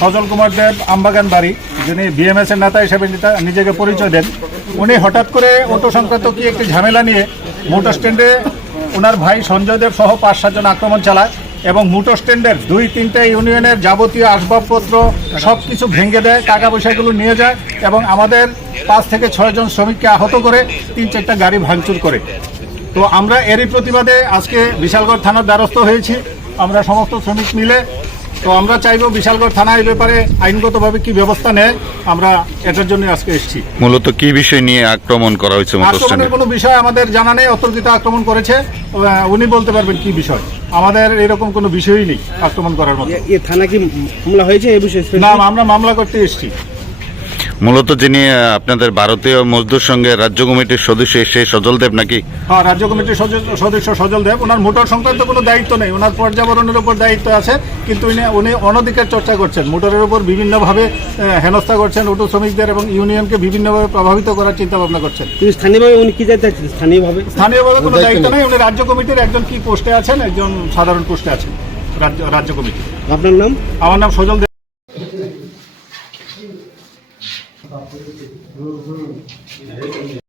সজল কুমার দেব, আমবাগান বাড়ি, যিনি বিএমএস এর নেতা হিসেবে নিজেকে পরিচয় দেন। উনি হঠাৎ করে অটো সংক্রান্ত কি একটি ঝামেলা নিয়ে মোটর স্ট্যান্ডে ওনার ভাই সঞ্জয় দেব সহ 5-7 জন আক্রমণ চালায় এবং মোটর স্ট্যান্ডের 2-3টে ইউনিয়নের যাবতীয় আসবাবপত্র সব কিছু ভেঙে দেয়, টাকা পয়সাগুলো নিয়ে যায় এবং আমাদের 5 থেকে 6 জন শ্রমিককে আহত করে 3-4টা গাড়ি ভাঙচুর করে। তো আমরা এরই প্রতিবাদে আজকে বিশালগড় থানার দ্বারস্থ হয়েছি, আমরা সমস্ত শ্রমিক মিলে। তো আমরা চাইবো বিশালগড় থানা এই ব্যাপারে আইনগতভাবে কি ব্যবস্থা নেয়, আমরা এটার জন্য আজকে এসেছি। মূলত কি বিষয় নিয়ে আক্রমণ করা হয়েছে? আক্রমণের কোনো বিষয় আমাদের জানা নেই, অতর্কিত আক্রমণ করেছে, উনি বলতে পারবেন কি বিষয়। আমাদের এরকম কোনো বিষয়ই নেই আক্রমণ করার মতো। থানা কি মামলা হয়েছে এই বিষয়ে? না, আমরা মামলা করতে এসেছি। মূলত যিনি আপনাদের ভারতীয় মজদুর সংঘে রাজ্য কমিটির সদস্য সেই সজল দেব নাকি? হ্যাঁ, রাজ্য কমিটির সদস্য সজল দেব। ওনার মোটর সংক্রান্ত কোনো দায়িত্ব নেই, ওনার পর্যাবরণের উপর দায়িত্ব আছে, কিন্তু উনি অনধিকার চর্চা করছেন, মোটরের উপর বিভিন্নভাবে হেনস্থা করছেন, অটো শ্রমিকদের এবং ইউনিয়নকে বিভিন্নভাবে প্রভাবিত করার চিন্তা ভাবনা করছেন। কিন্তু স্থানীয়ভাবে উনি কি দায়িত্ব আছেন? স্থানীয়ভাবে কোনো দায়িত্ব নেই, উনি রাজ্য কমিটির একজন কি পোস্টে আছেন, একজন সাধারণ পোস্টে আছেন রাজ্য কমিটি। আপনার নাম? আমার নাম সজল দেব।